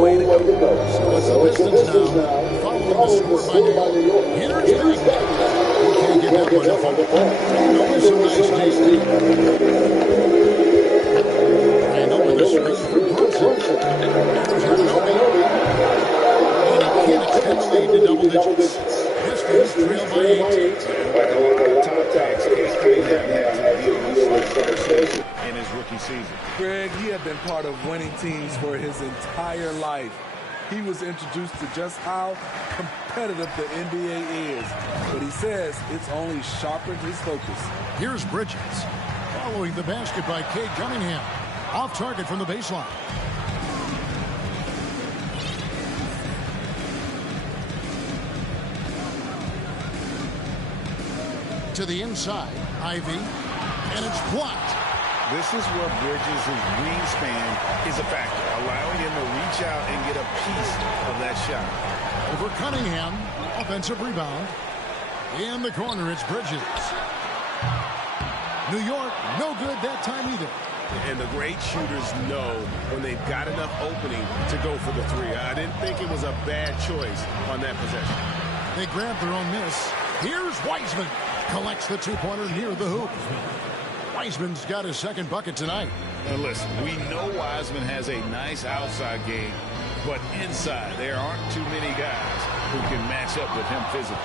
way to go. So it's the Pistons now, following the score by New York. Here's Bagley. He can't get that one to fall. Randall with some nice D. Randall with a screen for Brunson. There's Villanova. And he can't extend the lead to double digits. Pistons trail by 8. Like a lot of top backs, Cunningham had to deal with some frustration in his rookie season. Greg, he had been part of winning teams for his entire life. He was introduced to just how competitive the NBA is. But he says it's only sharpened his focus. Here's Bridges. Following the basket by Cade Cunningham. Off target from the baseline. To the inside. Ivy. And it's blocked. This is where Bridges' wingspan is a factor, allowing him to reach out and get a piece of that shot. Over Cunningham. Offensive rebound. In the corner, it's Bridges. New York, no good that time either. And the great shooters know when they've got enough opening to go for the three. I didn't think it was a bad choice on that possession. They grab their own miss. Here's Wiseman. Collects the two-pointer near the hoop. Wiseman's got his second bucket tonight. And listen, we know Wiseman has a nice outside game, but inside there aren't too many guys who can match up with him physically.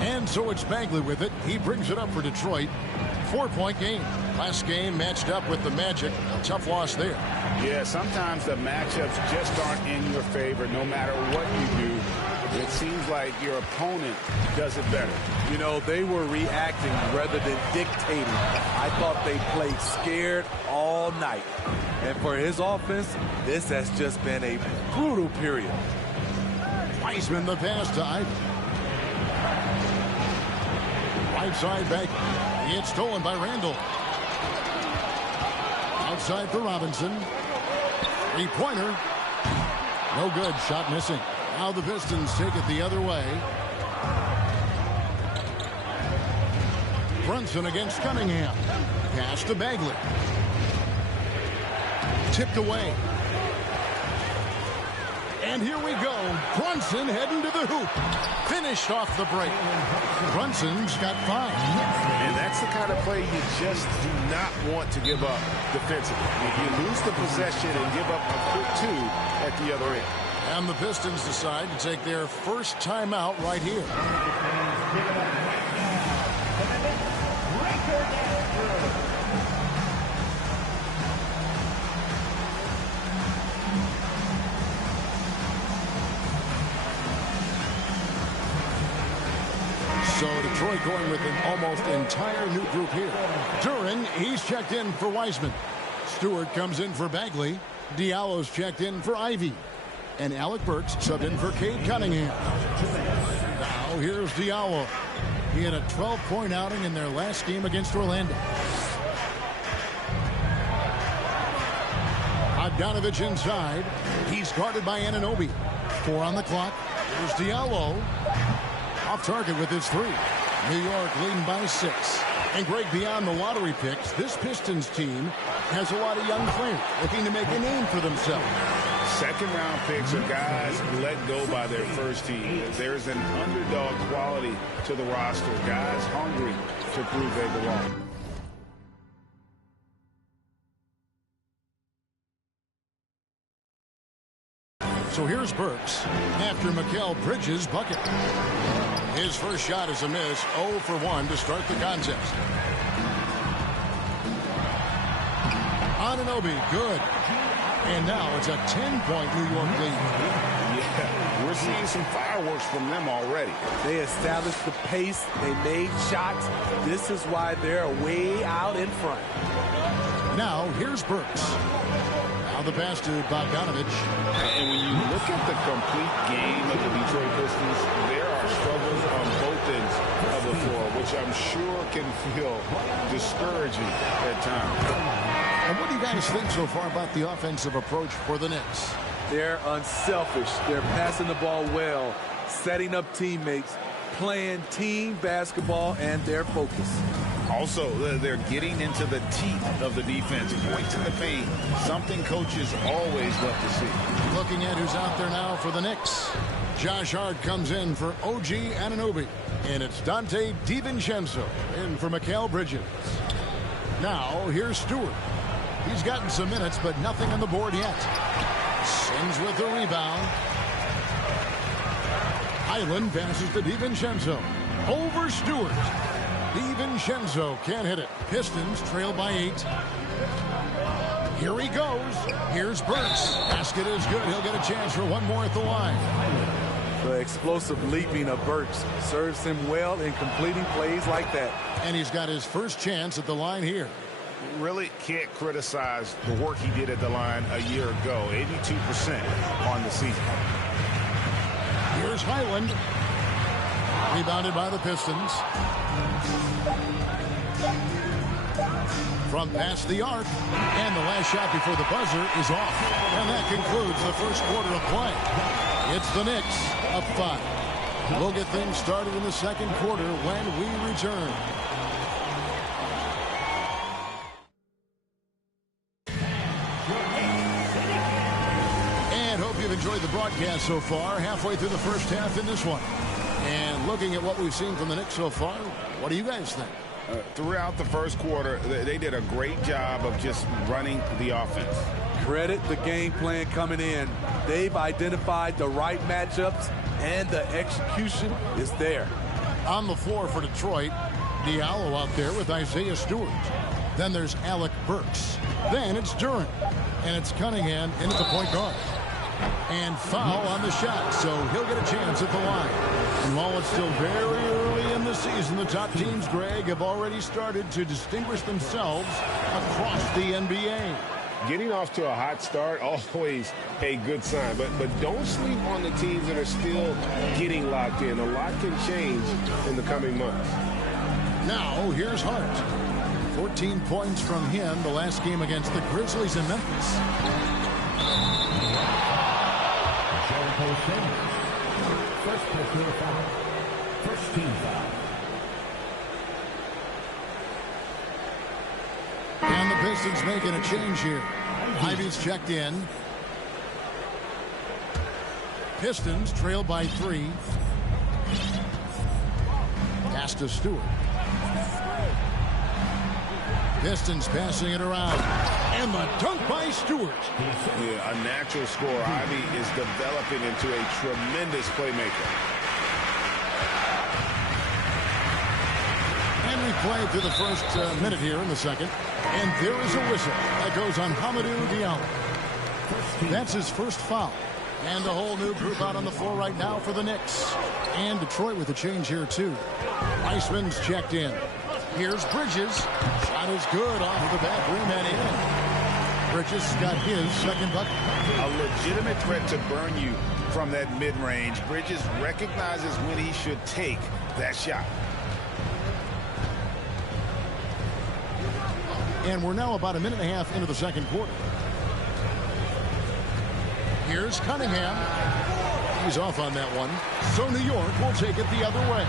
And so it's Bagley with it. He brings it up for Detroit. 4-point game. Last game matched up with the Magic. A tough loss there. Yeah, sometimes the matchups just aren't in your favor no matter what you do. It seems like your opponent does it better. You know, they were reacting rather than dictating. I thought they played scared all night. And for his offense, this has just been a brutal period. Wiseman the pass to Ivy. Right side back. It's stolen by Randall. Outside for Robinson. Three-pointer. No good. Shot missing. Now the Pistons take it the other way. Brunson against Cunningham. Pass to Bagley. Tipped away. And here we go. Brunson heading to the hoop. Finished off the break. Brunson's got 5. And that's the kind of play you just do not want to give up defensively. You lose the possession and give up a quick 2 at the other end. And the Pistons decide to take their first timeout right here. So Detroit going with an almost entire new group here. Duren, he's checked in for Wiseman. Stewart comes in for Bagley. Diallo's checked in for Ivy. And Alec Burks subbed in for Cade Cunningham. Now here's Diallo. He had a 12-point outing in their last game against Orlando. Bogdanovich inside. He's guarded by Anunoby. 4 on the clock. Here's Diallo. Off target with his 3. New York leading by 6. And Greg, beyond the lottery picks, this Pistons team has a lot of young players looking to make a name for themselves. Second-round picks are guys let go by their first team. There's an underdog quality to the roster. Guys hungry to prove they belong. So here's Burks after Mikal Bridges' bucket. His first shot is a miss. 0 for 1 to start the contest. Anunoby, good. And now it's a 10-point New York lead. Yeah, we're seeing some fireworks from them already. They established the pace. They made shots. This is why they're way out in front. Now here's Burks. Now the pass to Bogdanovich. And when you look at the complete game of the Detroit Pistons, there are struggles on both ends of the floor, which I'm sure can feel discouraging at times. And what do you guys think so far about the offensive approach for the Knicks? They're unselfish. They're passing the ball well, setting up teammates, playing team basketball, and their focus. Also, they're getting into the teeth of the defense, points in the paint, something coaches always love to see. Looking at who's out there now for the Knicks. Josh Hart comes in for OG Anunoby. And it's Dante DiVincenzo in for Mikal Bridges. Now, here's Stewart. He's gotten some minutes, but nothing on the board yet. Sims with the rebound. Highland passes to DiVincenzo. Over Stewart. DiVincenzo can't hit it. Pistons trail by 8. Here he goes. Here's Burks. Basket is good. He'll get a chance for one more at the line. The explosive leaping of Burks serves him well in completing plays like that. And he's got his first chance at the line here. Really can't criticize the work he did at the line a year ago. 82% on the season. Here's Highland. Rebounded by the Pistons. From past the arc. And the last shot before the buzzer is off. And that concludes the first quarter of play. It's the Knicks up 5. We'll get things started in the second quarter when we return. And hope you've enjoyed the broadcast so far. Halfway through the first half in this one. And looking at what we've seen from the Knicks so far, what do you guys think? Throughout the first quarter, they did a great job of just running the offense. Credit the game plan coming in. They've identified the right matchups, and the execution is there. On the floor for Detroit, Diallo out there with Isaiah Stewart. Then there's Alec Burks. Then it's Durant. And it's Cunningham in at the point guard. And foul on the shot, so he'll get a chance at the line. And while it's still very early in the season, the top teams, Greg, have already started to distinguish themselves across the NBA. Getting off to a hot start, always a good sign. But don't sleep on the teams that are still getting locked in. A lot can change in the coming months. Now, here's Hart. 14 points from him the last game against the Grizzlies in Memphis. First personal foul. First team foul. And the Pistons making a change here. Ivy's checked in. Pistons trail by 3. Pass to Stewart. Pistons passing it around. And the dunk by Stewart. Yeah, a natural scorer. Ivy is developing into a tremendous playmaker. And we play through the first minute here in the second. And there is a whistle that goes on Hamidou Diallo. That's his first foul. And a whole new group out on the floor right now for the Knicks. And Detroit with a change here, too. Weissman's checked in. Here's Bridges. Shot is good off the back rim and in. Bridges got his second bucket. A legitimate threat to burn you from that mid-range. Bridges recognizes when he should take that shot. And we're now about a minute and a half into the second quarter. Here's Cunningham. He's off on that one. So New York will take it the other way.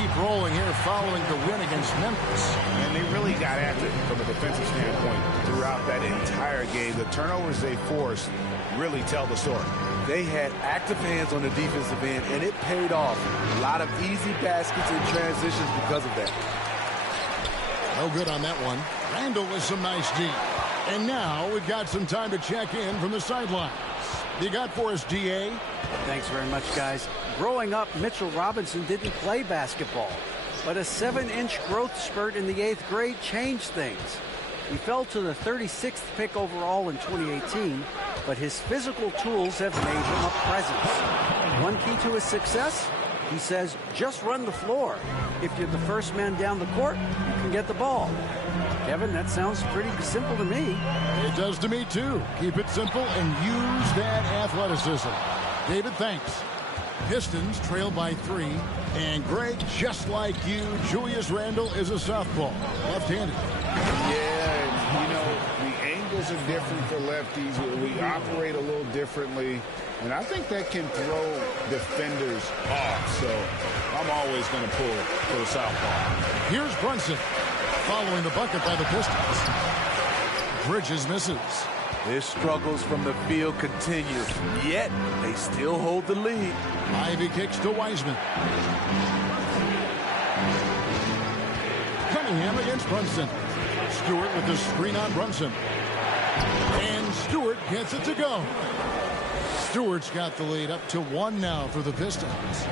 Keep rolling here following the win against Memphis. And they really got after it from a defensive standpoint throughout that entire game. The turnovers they forced really tell the story. They had active hands on the defensive end, and it paid off. A lot of easy baskets and transitions because of that. No good on that one. Randall with some nice D. And now we've got some time to check in from the sidelines. You got for us, DA? Thanks very much, guys. Growing up, Mitchell Robinson didn't play basketball, but a 7-inch growth spurt in the 8th grade changed things. He fell to the 36th pick overall in 2018, but his physical tools have made him a presence. One key to his success? He says, just run the floor. If you're the first man down the court, you can get the ball. Kevin, that sounds pretty simple to me. It does to me, too. Keep it simple and use that athleticism. David, thanks. Pistons trail by 3. And Greg, just like you, Julius Randle is a southpaw, left-handed. Yeah, you know, the angles are different for lefties. We operate a little differently. And I think that can throw defenders off. So I'm always going to pull for the southpaw. Here's Brunson. following the bucket by the Pistons. Bridges misses. His struggles from the field continue, yet they still hold the lead. Ivy kicks to Wiseman. Cunningham against Brunson. Stewart with the screen on Brunson. And Stewart gets it to go. Stewart's got the lead up to 1 now for the Pistons.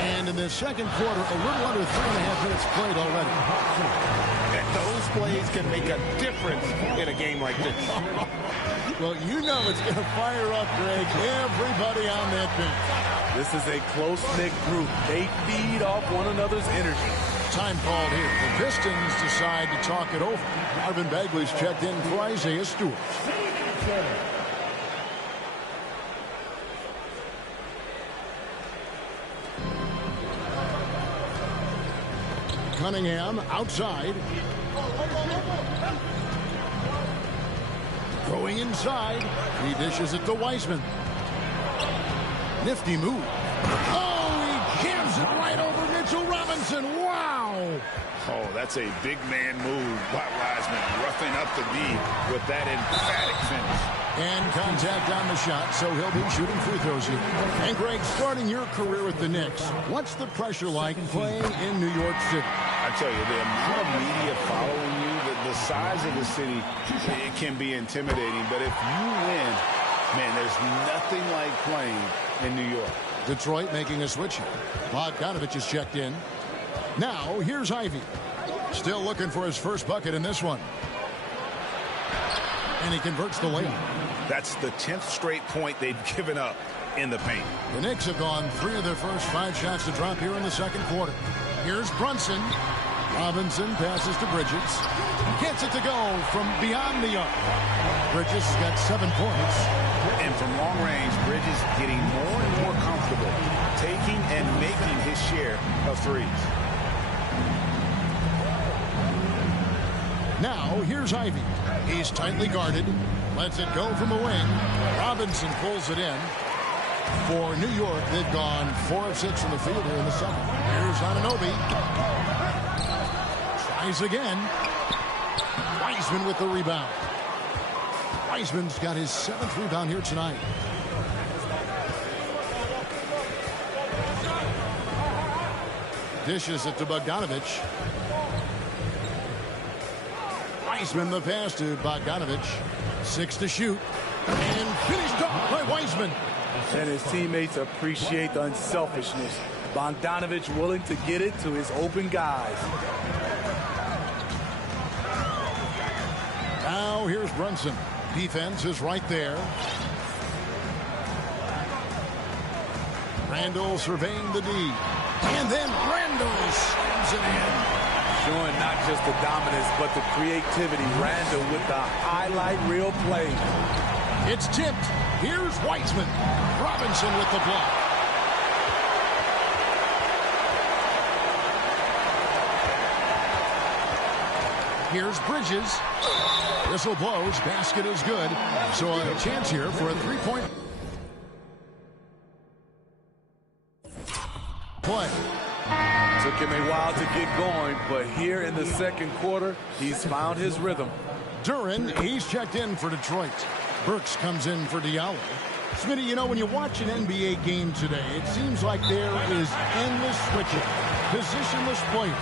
And in the second quarter, a little under 3.5 minutes played already. And those plays can make a difference in a game like this. Well, you know it's going to fire up, Greg, everybody on that bench. This is a close-knit group. They feed off one another's energy. Time called here. The Pistons decide to talk it over. Marvin Bagley's checked in for Isaiah Stewart. Cunningham outside. Going inside. He dishes it to Wiseman. Nifty move. Oh, he jams it right over Mitchell Robinson. Wow. Oh, that's a big man move by Wiseman, roughing up the D with that emphatic finish. And contact on the shot, so he'll be shooting free throws here. And Greg, starting your career with the Knicks, what's the pressure like playing in New York City? I tell you, the amount of media following you, the size of the city, it can be intimidating. But if you win, man, there's nothing like playing in New York. Detroit making a switch here. Bogdanovich is checked in. Now, here's Ivy. Still looking for his first bucket in this one. And he converts the layup. That's the 10th straight point they've given up in the paint. The Knicks have gone 3 of their first 5 shots to drop here in the second quarter. Here's Brunson. Robinson passes to Bridges. Gets it to go from beyond the arc. Bridges got 7 points. And from long range, Bridges getting more and more comfortable taking and making his share of threes. Now, here's Ivy. He's tightly guarded. Lets it go from the wing. Robinson pulls it in. For New York, they've gone 4 of 6 from the field here in the second. Here's Anunoby. Tries again. Wiseman with the rebound. Wiseman's got his 7th rebound here tonight. Dishes it to Bogdanovich. Wiseman the pass to Bogdanovich. 6 to shoot. And finished off by Wiseman. And his teammates appreciate the unselfishness. Bogdanovich willing to get it to his open guys. Now here's Brunson. Defense is right there. Randall surveying the D. And then Randall slams it in. Showing not just the dominance, but the creativity. Randall with the highlight reel play. It's tipped. Here's Wiseman. Robinson with the block. Here's Bridges. Whistle blows. Basket is good. So a chance here for a 3-point play. Took him a while to get going, but here in the second quarter, he's found his rhythm. Duran, he's checked in for Detroit. Burks comes in for Diallo. Smitty, you know, when you watch an NBA game today, it seems like there is endless switching. Positionless players.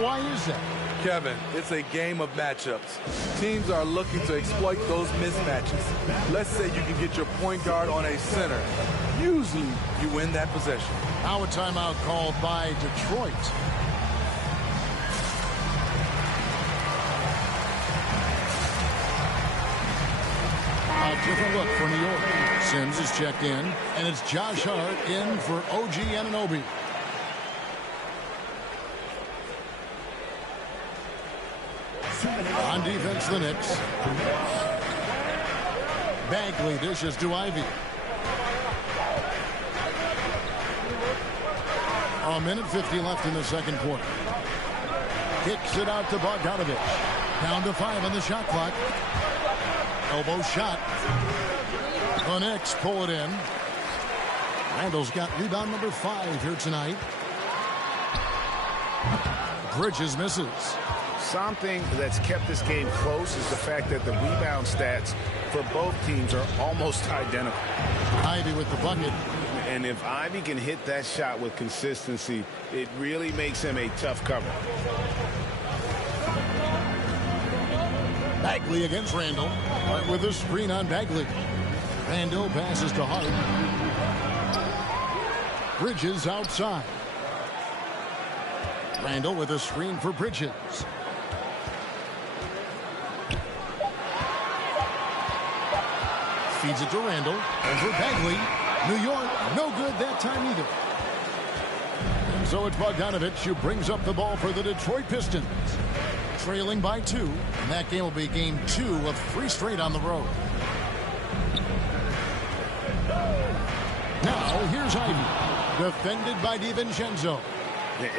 Why is that? Kevin, it's a game of matchups. Teams are looking to exploit those mismatches. Let's say you can get your point guard on a center. Usually, you win that possession. Now a timeout called by Detroit. A different look for New York. Sims is checked in, and it's Josh Hart in for OG Anunoby. On defense, the Knicks. Bagley dishes to Ivy. A minute 50 left in the second quarter. Kicks it out to Bogdanovich. Down to 5 on the shot clock. Elbow shot. The Knicks pull it in. Randall's got rebound number 5 here tonight. Bridges misses. Something that's kept this game close is the fact that the rebound stats for both teams are almost identical. Ivy with the bucket. And if Ivy can hit that shot with consistency, it really makes him a tough cover. Bagley against Randall. Hart with a screen on Bagley. Randall passes to Hart. Bridges outside. Randall with a screen for Bridges. Feeds it to Randall. Over Bagley. New York, no good that time either. And so it's Bogdanovich who brings up the ball for the Detroit Pistons. Trailing by 2, and that game will be game 2 of 3 straight on the road. Now, here's Ivy. Defended by DiVincenzo.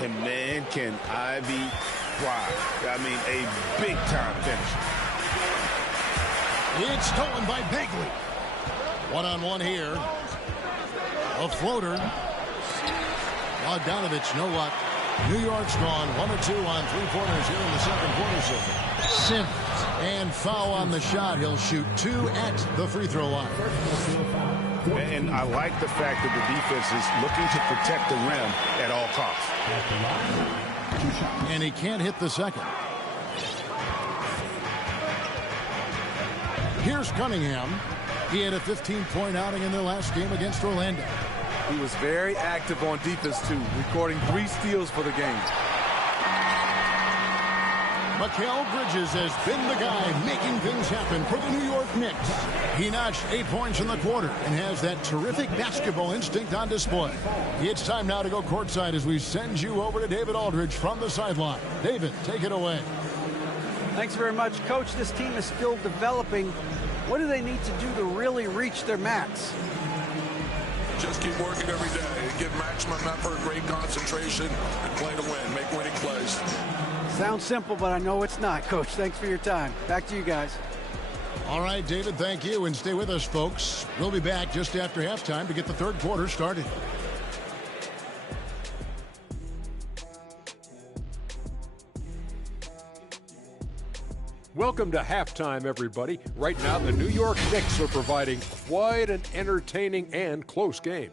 And man, can Ivy fly. I mean, a big-time finish. It's stolen by Bagley. One-on-one here. A floater. Bogdanovich, no luck. New York's gone 1 or 2 on 3-pointers here in the second quarter. So Sims. And foul on the shot. He'll shoot 2 at the free throw line. And I like the fact that the defense is looking to protect the rim at all costs. And he can't hit the second. Here's Cunningham. He had a 15-point outing in their last game against Orlando. He was very active on defense, too, recording 3 steals for the game. Mikal Bridges has been the guy making things happen for the New York Knicks. He notched 8 points in the quarter and has that terrific basketball instinct on display. It's time now to go courtside as we send you over to David Aldridge from the sideline. David, take it away. Thanks very much, Coach. This team is still developing. What do they need to do to really reach their max? Just keep working every day. Give maximum effort, great concentration, and play to win. Make winning plays. Sounds simple, but I know it's not, Coach. Thanks for your time. Back to you guys. All right, David, thank you. And stay with us, folks. We'll be back just after halftime to get the third quarter started. Welcome to halftime, everybody. Right now, the New York Knicks are providing quite an entertaining and close game.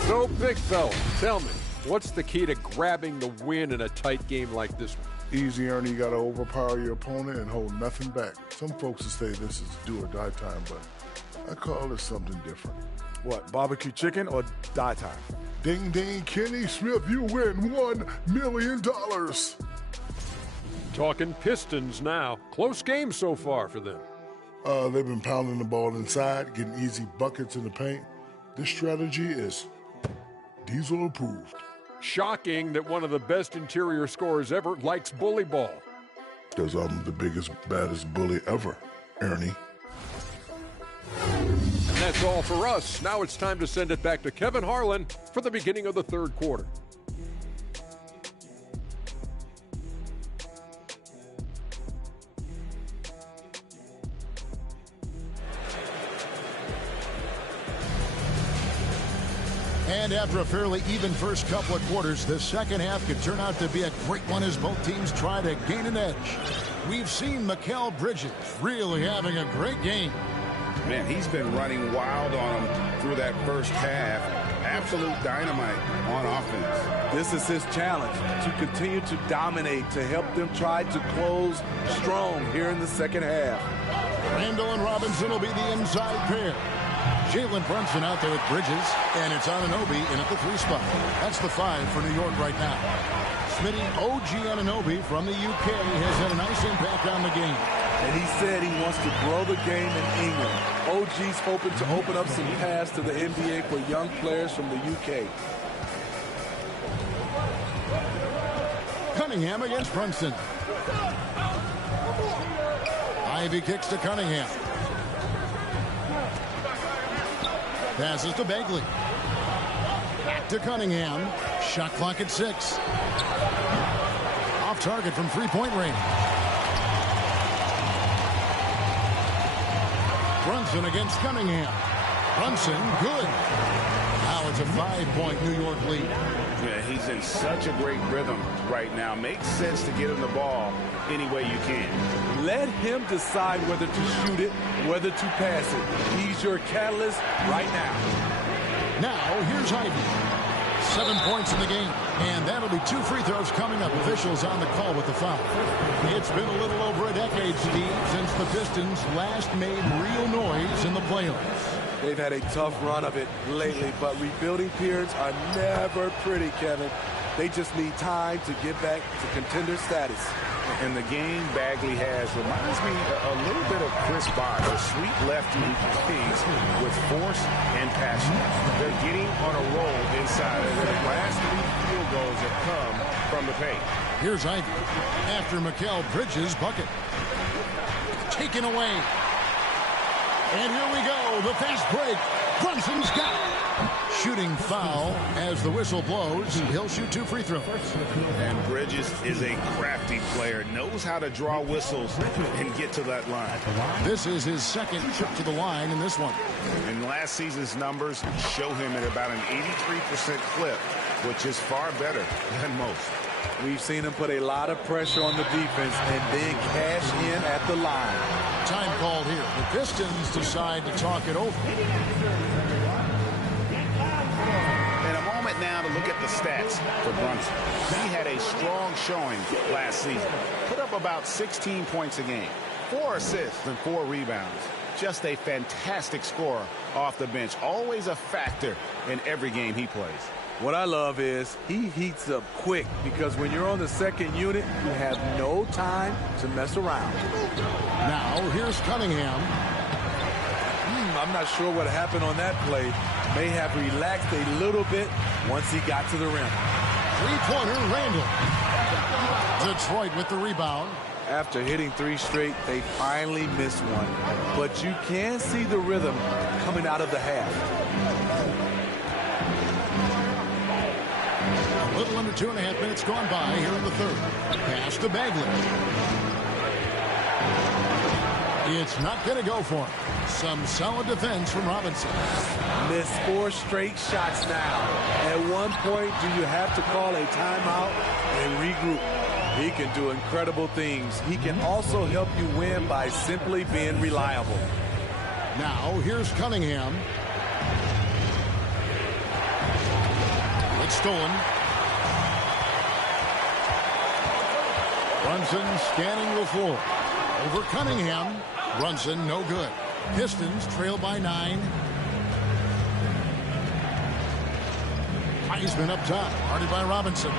So, big fella, tell me, what's the key to grabbing the win in a tight game like this one? Easy, Ernie. You got to overpower your opponent and hold nothing back. Some folks will say this is do or die time, but I call this something different. What, barbecue chicken or die time? Ding, ding, Kenny Smith, you win $1 million. Talking Pistons now. Close game so far for them. They've been pounding the ball inside, getting easy buckets in the paint. This strategy is Diesel approved. Shocking that one of the best interior scorers ever likes bully ball. Because I'm the biggest, baddest bully ever, Ernie. And that's all for us. Now it's time to send it back to Kevin Harlan for the beginning of the third quarter. And after a fairly even first couple of quarters, the second half could turn out to be a great one as both teams try to gain an edge. We've seen Mikal Bridges really having a great game. Man, he's been running wild on him through that first half. Absolute dynamite on offense. This is his challenge, to continue to dominate, to help them try to close strong here in the second half. Randall and Robinson will be the inside pair. Jalen Brunson out there with Bridges, and it's Anunoby in at the 3 spot. That's the 5 for New York right now. Smitty OG Anunoby from the UK has had a nice impact on the game. And he said he wants to grow the game in England. OG's hoping to open up some paths to the NBA for young players from the UK. Cunningham against Brunson. Ivy kicks to Cunningham. Passes to Bagley. Back to Cunningham. Shot clock at 6. Off target from 3-point range. Brunson against Cunningham. Brunson, good. Now it's a 5-point New York lead. Yeah, he's in such a great rhythm right now. Makes sense to get him the ball any way you can. Let him decide whether to shoot it, whether to pass it. He's your catalyst right now. Now, here's Ivy. 7 points in the game, and that'll be 2 free throws coming up. Officials on the call with the foul. It's been a little over a decade, Steve, since the Pistons last made real noise in the playoffs. They've had a tough run of it lately, but rebuilding periods are never pretty, Kevin. They just need time to get back to contender status. And the game Bagley has reminds me a little bit of Chris Bosh, a sweet lefty who plays with force and passion. They're getting on a roll inside. Their last 3 field goals have come from the paint. Here's Ivy after Mikal Bridges' bucket. Taken away. And here we go, the fast break. Brunson's got it. Shooting foul as the whistle blows. He'll shoot 2 free throws. And Bridges is a crafty player, knows how to draw whistles and get to that line. This is his second trip to the line in this one. And last season's numbers show him at about an 83% clip, which is far better than most. We've seen him put a lot of pressure on the defense and then cash in at the line. Time called here. The Pistons decide to talk it over. And a moment now to look at the stats for Brunson. He had a strong showing last season. Put up about 16 points a game, 4 assists and 4 rebounds. Just a fantastic scorer off the bench. Always a factor in every game he plays. What I love is he heats up quick because when you're on the second unit, you have no time to mess around. Now, here's Cunningham. I'm not sure what happened on that play. May have relaxed a little bit once he got to the rim. Three-pointer, Randall. Detroit with the rebound. After hitting 3 straight, they finally missed one. But you can see the rhythm coming out of the half. A little under 2.5 minutes gone by here in the third. Pass to Bagley. It's not going to go for him. Some solid defense from Robinson. Missed 4 straight shots now. At one point, do you have to call a timeout and regroup? He can do incredible things. He can also help you win by simply being reliable. Now, here's Cunningham. It's stolen. Brunson scanning the floor. Over Cunningham. Brunson, no good. Pistons trail by 9. Heisman up top. Guarded by Robinson.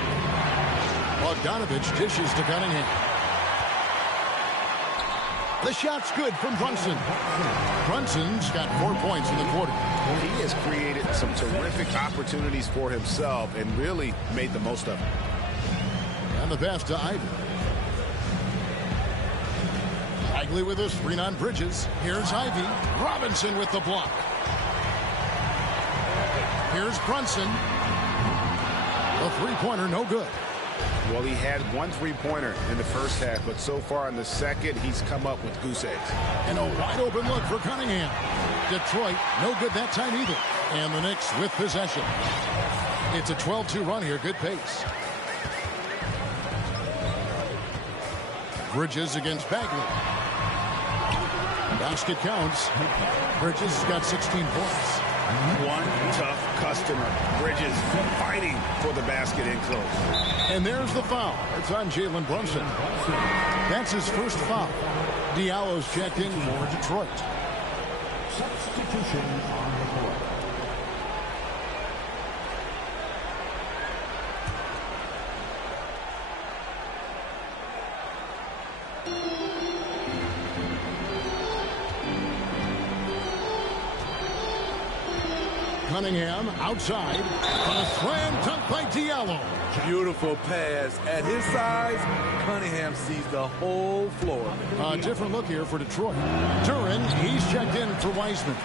Bogdanovich dishes to Cunningham. The shot's good from Brunson. Brunson's got 4 points in the quarter. He has created some terrific opportunities for himself and really made the most of it. And the pass to Ivy. Bagley with a screen on Bridges. Here's Ivy. Robinson with the block. Here's Brunson. A three-pointer, no good. Well, he had 1 3-pointer in the first half, but so far in the second, he's come up with goose eggs. And a wide-open look for Cunningham. Detroit, no good that time either. And the Knicks with possession. It's a 12-2 run here. Good pace. Bridges against Bagley. Basket counts. Bridges has got 16 points. One tough customer. Bridges fighting for the basket in close. And there's the foul. It's on Jalen Brunson. That's his first foul. Diallo's checked in for Detroit. Substitution on the court. Cunningham outside. A slam dunk by Diallo. Beautiful pass. At his size, Cunningham sees the whole floor. A different look here for Detroit. Duran, he's checked in for Wiseman.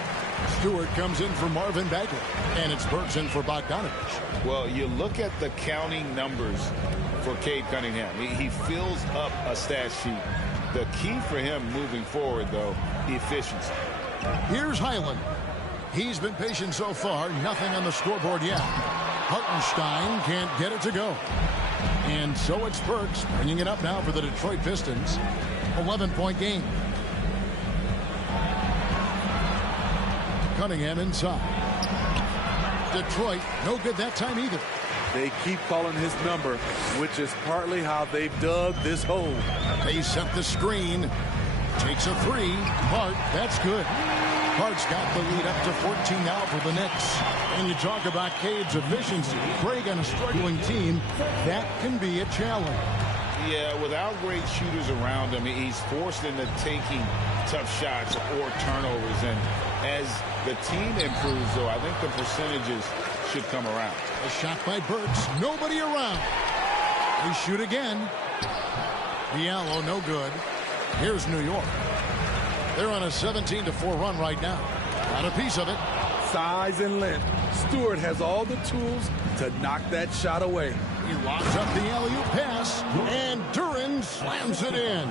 Stewart comes in for Marvin Bagley. And it's Burks in for Bogdanovich. Well, you look at the counting numbers for Cade Cunningham. He fills up a stat sheet. The key for him moving forward, though, efficiency. Here's Highland. He's been patient so far. Nothing on the scoreboard yet. Hartenstein can't get it to go. And so it's Burks bringing it up now for the Detroit Pistons. 11-point game. Cunningham inside. Detroit, no good that time either. They keep calling his number, which is partly how they've dug this hole. They set the screen. Takes a three. Hart, that's good. Hart's got the lead up to 14 now for the Knicks. And you talk about Cade's efficiency. Craig on a struggling team, that can be a challenge. Yeah, without great shooters around him, he's forced into taking tough shots or turnovers. And as the team improves, though, I think the percentages should come around. A shot by Burks. Nobody around. They shoot again. Diallo, no good. Here's New York. They're on a 17-4 run right now. Got a piece of it. Size and length. Stewart has all the tools to knock that shot away. He lobs up the alley-oop pass, and Duran slams it in.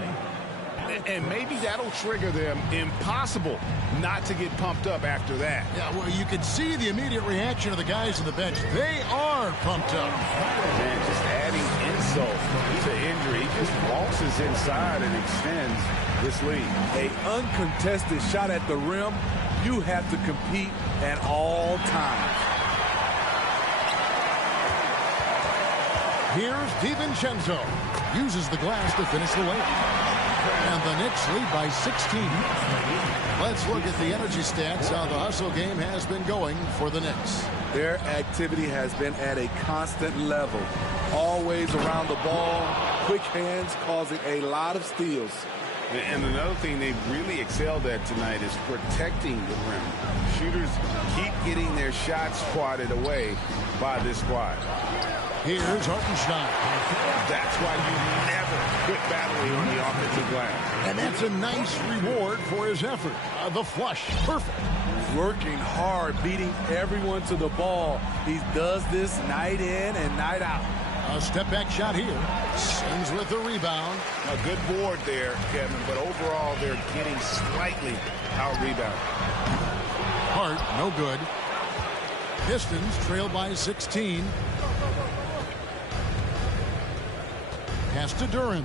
And maybe that'll trigger them. Impossible not to get pumped up after that. Yeah, well, you can see the immediate reaction of the guys on the bench. They are pumped up. Man, just adding insult to injury. He just waltzes inside and extends this lead. A uncontested shot at the rim, you have to compete at all times. Here's DiVincenzo. Uses the glass to finish the layup. And the Knicks lead by 16. Let's look at the energy stats, how the hustle game has been going for the Knicks. Their activity has been at a constant level. Always around the ball, quick hands causing a lot of steals. And another thing they've really excelled at tonight is protecting the rim. Shooters keep getting their shots swatted away by this squad. Here's Hartenstein. That's why you never quit battling on the offensive glass. And that's a nice reward for his effort. The flush, perfect. Working hard, beating everyone to the ball. He does this night in and night out. A step-back shot here. Sims with the rebound. A good board there, Kevin, but overall they're getting slightly out-rebounded. Hart, no good. Pistons trail by 16. Pass to Duran.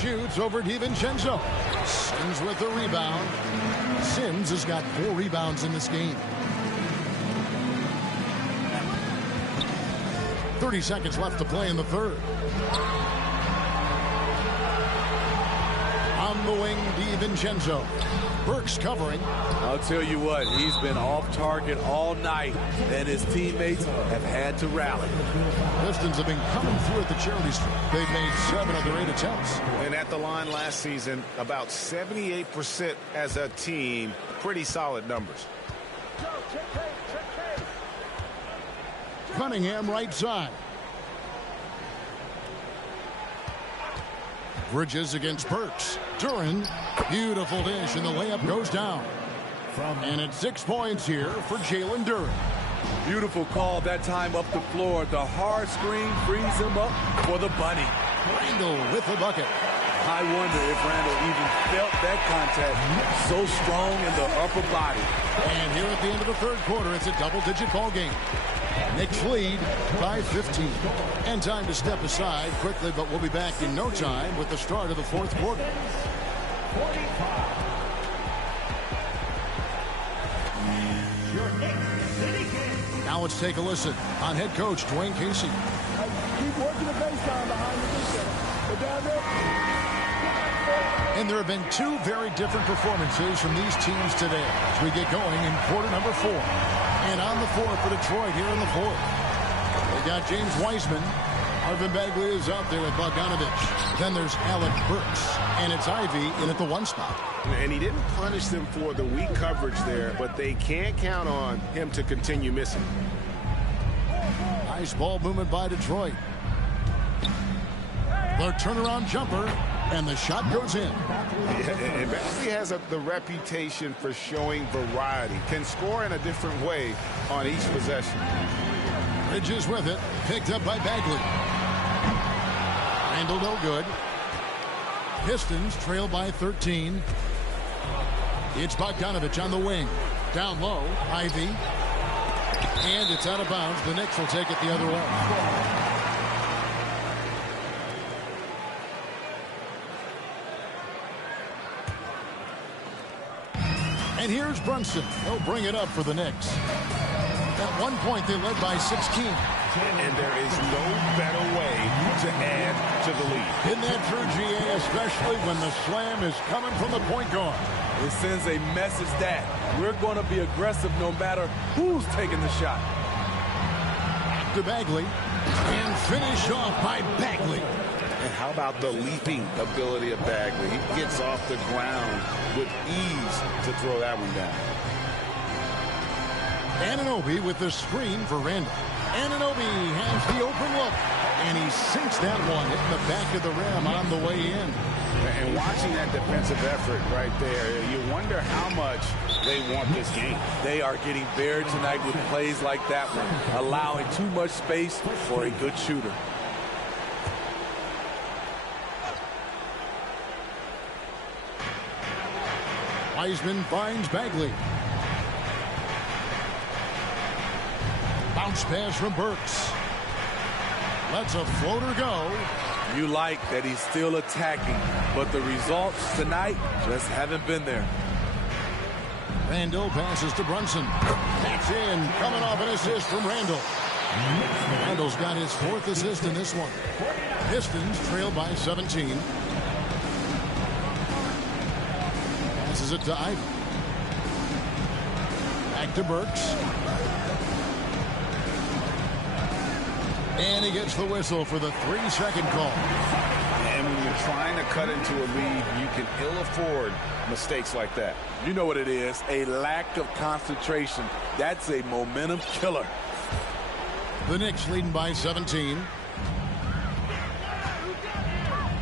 Shoots over DiVincenzo. Sims with the rebound. Sims has got 4 rebounds in this game. 30 seconds left to play in the third. On the wing, DiVincenzo. Burks covering. I'll tell you what, he's been off target all night, and his teammates have had to rally. Pistons have been coming through at the charity strip. They've made 7 of their 8 attempts. And at the line last season, about 78% as a team. Pretty solid numbers. Cunningham right side. Bridges against Burks. Duran, beautiful dish, and the layup goes down. And it's 6 points here for Jalen Duran. Beautiful call that time up the floor. The hard screen frees him up for the bunny. Randall with the bucket. I wonder if Randall even felt that contact. So strong in the upper body. And here at the end of the third quarter, it's a double-digit ball game. Knicks lead by 15. And time to step aside quickly, but we'll be back in no time with the start of the fourth quarter. Now let's take a listen on head coach Dwayne Casey. Keep working the baseline behind the defense. But down there. And there have been 2 very different performances from these teams today as we get going in quarter number 4. And on the floor for Detroit here in the fourth. They got James Wiseman. Marvin Bagley is out there with Bogdanovich. Then there's Alec Burks. And it's Ivy in at the 1 spot. And he didn't punish them for the weak coverage there, but they can't count on him to continue missing. Nice ball movement by Detroit. The turnaround jumper. And the shot goes in. Yeah, and Bagley has the reputation for showing variety. Can score in a different way on each possession. Bridges with it. Picked up by Bagley. Randall no good. Pistons trail by 13. It's Bogdanovich on the wing. Down low. Ivy. And it's out of bounds. The Knicks will take it the other way. And here's Brunson. He'll bring it up for the Knicks. At one point, they led by 16. And there is no better way to add to the lead. Isn't that true, GA? Especially when the slam is coming from the point guard. It sends a message that we're going to be aggressive no matter who's taking the shot. To Bagley. And finish off by Bagley. And how about the leaping ability of Bagley? He gets off the ground with ease to throw that one down. Anunoby with the screen for Randall. Anunoby has the open look. And he sinks that one hitting the back of the rim on the way in. And watching that defensive effort right there, you wonder how much they want this game. They are getting buried tonight with plays like that one, allowing too much space for a good shooter. Wiseman finds Bagley. Bounce pass from Burks. Lets a floater go. You like that he's still attacking, but the results tonight just haven't been there. Randall passes to Brunson. That's in, coming off an assist from Randall. Randall's got his 4th assist in this one. Pistons trail by 17. Passes it to Ivy. Back to Burks. And he gets the whistle for the 3-second call. And when you're trying to cut into a lead, you can ill afford mistakes like that. You know what it is, a lack of concentration. That's a momentum killer. The Knicks leading by 17.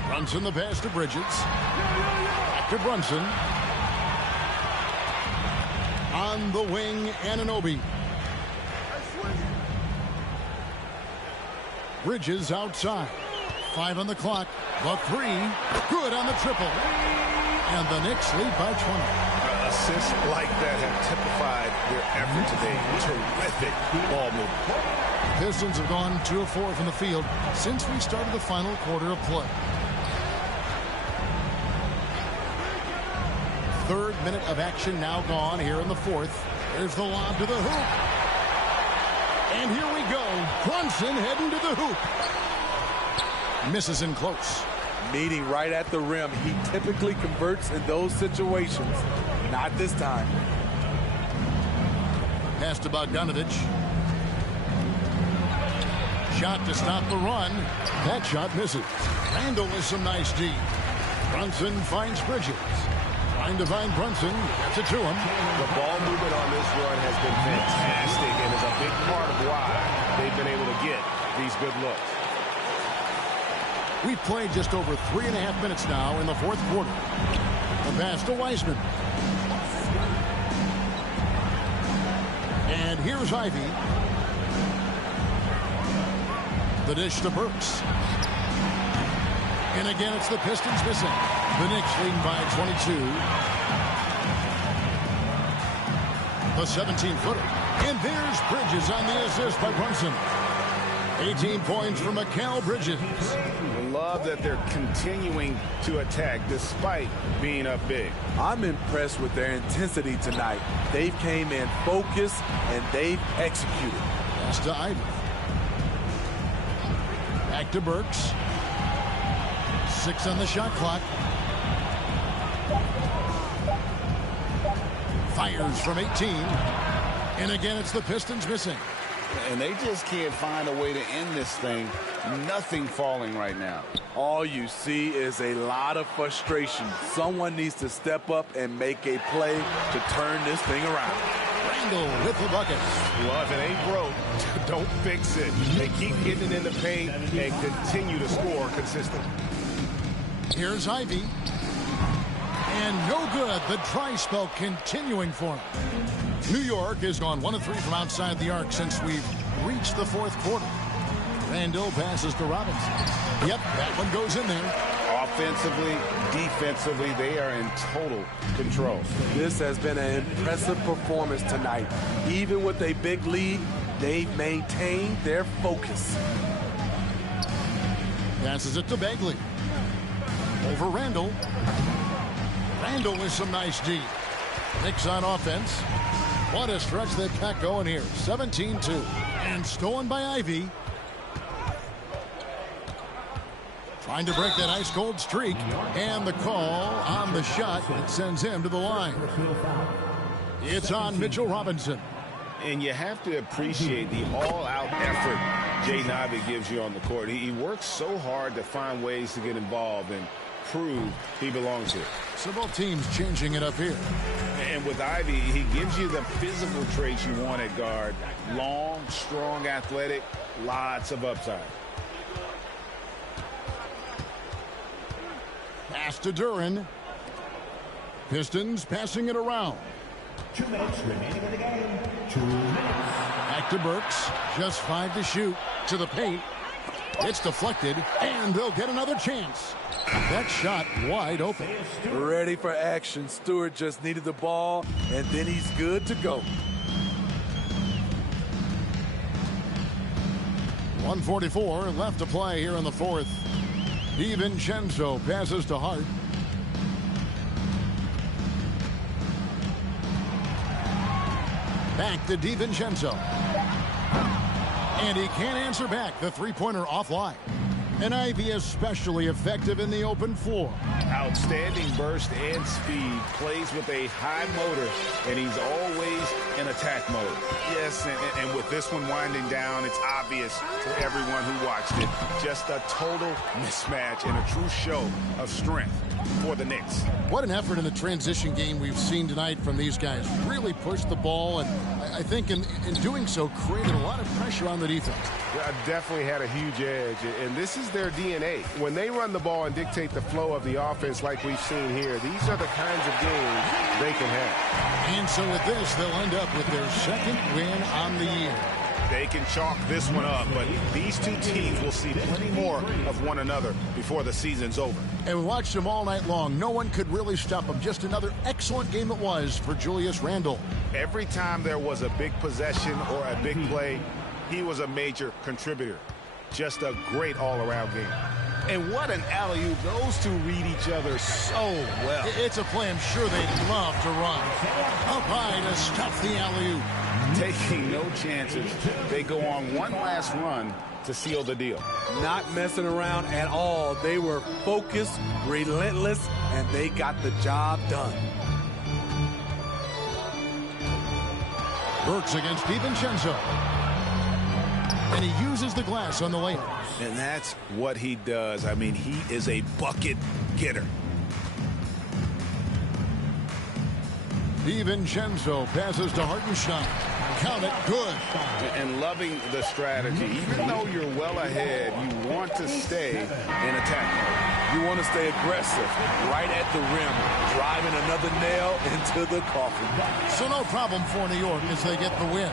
Brunson the pass to Bridges. Back to Brunson. On the wing, Anunoby. Bridges outside. 5 on the clock. The 3. Good on the triple. And the Knicks lead by 20. Assists like that have typified their effort today. Terrific ball movement. Pistons have gone 2 of 4 from the field since we started the final quarter of play. 3rd minute of action now gone here in the 4th. There's the lob to the hoop. And here we go. Brunson heading to the hoop. Misses in close. Meeting right at the rim. He typically converts in those situations. Not this time. Pass to Bogdanovich. Shot to stop the run. That shot misses. Randall with some nice D. Brunson finds Bridges. Trying to find Brunson. Gets it to him. The ball movement on this run has been fantastic and is a big part of why they've been able to get these good looks. We've played just over 3.5 minutes now in the 4th quarter. The pass to Wiseman. And here's Ivy. The dish to Burks. And again, it's the Pistons missing. The Knicks leading by 22. The 17-footer. And there's Bridges on the assist by Brunson. 18 points for Mikal Bridges. I love that they're continuing to attack despite being up big. I'm impressed with their intensity tonight. They've came in focused and they've executed. Pass to Ivy. Back to Burks. 6 on the shot clock. Fires from 18. And again, it's the Pistons missing. And they just can't find a way to end this thing. Nothing falling right now. All you see is a lot of frustration. Someone needs to step up and make a play to turn this thing around. Randall with the bucket. Well, if it ain't broke, don't fix it. They keep getting it in the paint and continue to score consistently. Here's Ivy. And no good. The dry spell continuing for him. New York has gone 1 of 3 from outside the arc since we've reached the 4th quarter. Randall passes to Robinson. Yep, that one goes in there. Offensively, defensively, they are in total control. This has been an impressive performance tonight. Even with a big lead, they've maintained their focus. Passes it to Bagley. Over Randall. Randall with some nice D. Knicks on offense. What a stretch they've got going here. 17-2. And stolen by Ivy. Trying to break that ice-cold streak. And the call on the shot sends him to the line. It's on Mitchell Robinson. And you have to appreciate the all-out effort Jaden Ivey gives you on the court. He works so hard to find ways to get involved and prove he belongs here. So both teams changing it up here. And with Ivey, he gives you the physical traits you want at guard. Long, strong, athletic, lots of upside. Pass to Duran. Pistons passing it around. 2 minutes remaining in the game. 2 minutes. Back to Burks. Just 5 to shoot. To the paint. It's deflected, and they'll get another chance. That shot wide open. Ready for action. Stewart just needed the ball, and then he's good to go. 1:44 left to play here in the fourth. DiVincenzo passes to Hart. Back to DiVincenzo. And he can't answer back. The three-pointer offline. And Ivy especially effective in the open floor. Outstanding burst and speed. Plays with a high motor, and he's always in attack mode. Yes, and with this one winding down, it's obvious to everyone who watched it. Just a total mismatch and a true show of strength for the Knicks. What an effort in the transition game we've seen tonight from these guys. Really pushed the ball, and I think in doing so created a lot of pressure on the defense. Yeah, definitely had a huge edge, and this is their DNA. When they run the ball and dictate the flow of the offense like we've seen here, these are the kinds of games they can have. And so with this, they'll end up with their second win on the year. They can chalk this one up, but these two teams will see plenty more of one another before the season's over. And we watched them all night long. No one could really stop them. Just another excellent game it was for Julius Randle. Every time there was a big possession or a big play, he was a major contributor. Just a great all-around game. And what an alley-oop. Those two read each other so well. It's a play I'm sure they'd love to run. Up high to stuff the alley-oop. Taking no chances. They go on one last run to seal the deal. Not messing around at all. They were focused, relentless, and they got the job done. Burks against DiVincenzo. And he uses the glass on the layup. And that's what he does. I mean, he is a bucket getter. DiVincenzo passes to Hartenstein. Count it, good. And loving the strategy. Even though you're well ahead, you want to stay in attack mode. You want to stay aggressive, right at the rim, driving another nail into the coffin. So no problem for New York as they get the win.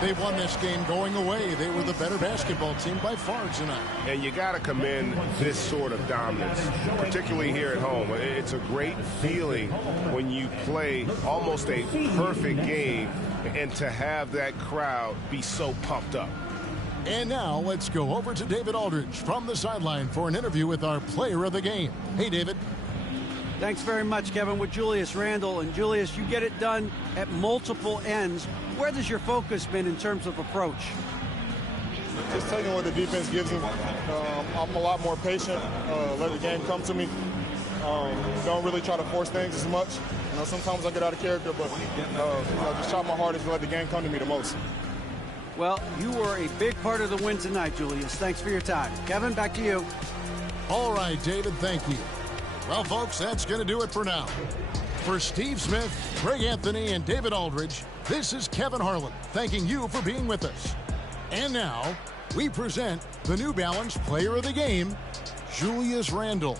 They won this game going away. They were the better basketball team by far tonight. And you got to commend this sort of dominance, particularly here at home. It's a great feeling when you play almost a perfect game and to have that crowd be so pumped up. And now let's go over to David Aldridge from the sideline for an interview with our player of the game. Hey, David. Thanks very much, Kevin, with Julius Randle. And Julius, you get it done at multiple ends. Where has your focus been in terms of approach? Just taking what the defense gives me. I'm a lot more patient, let the game come to me. Don't really try to force things as much. Sometimes I get out of character, but just try my hardest to let the game come to me the most. Well, you were a big part of the win tonight, Julius. Thanks for your time. Kevin, back to you. All right, David, thank you. Well, folks, that's going to do it for now. For Steve Smith, Greg Anthony, and David Aldridge, this is Kevin Harlan thanking you for being with us. And now, we present the New Balance Player of the Game, Julius Randle.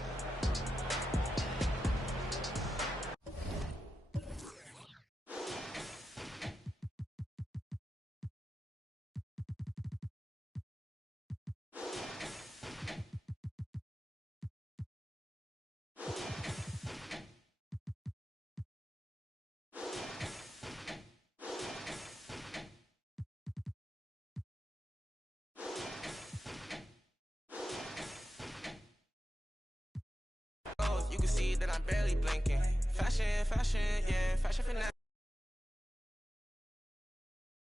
that I'm barely blinking. Fashion, yeah, fashion finesse.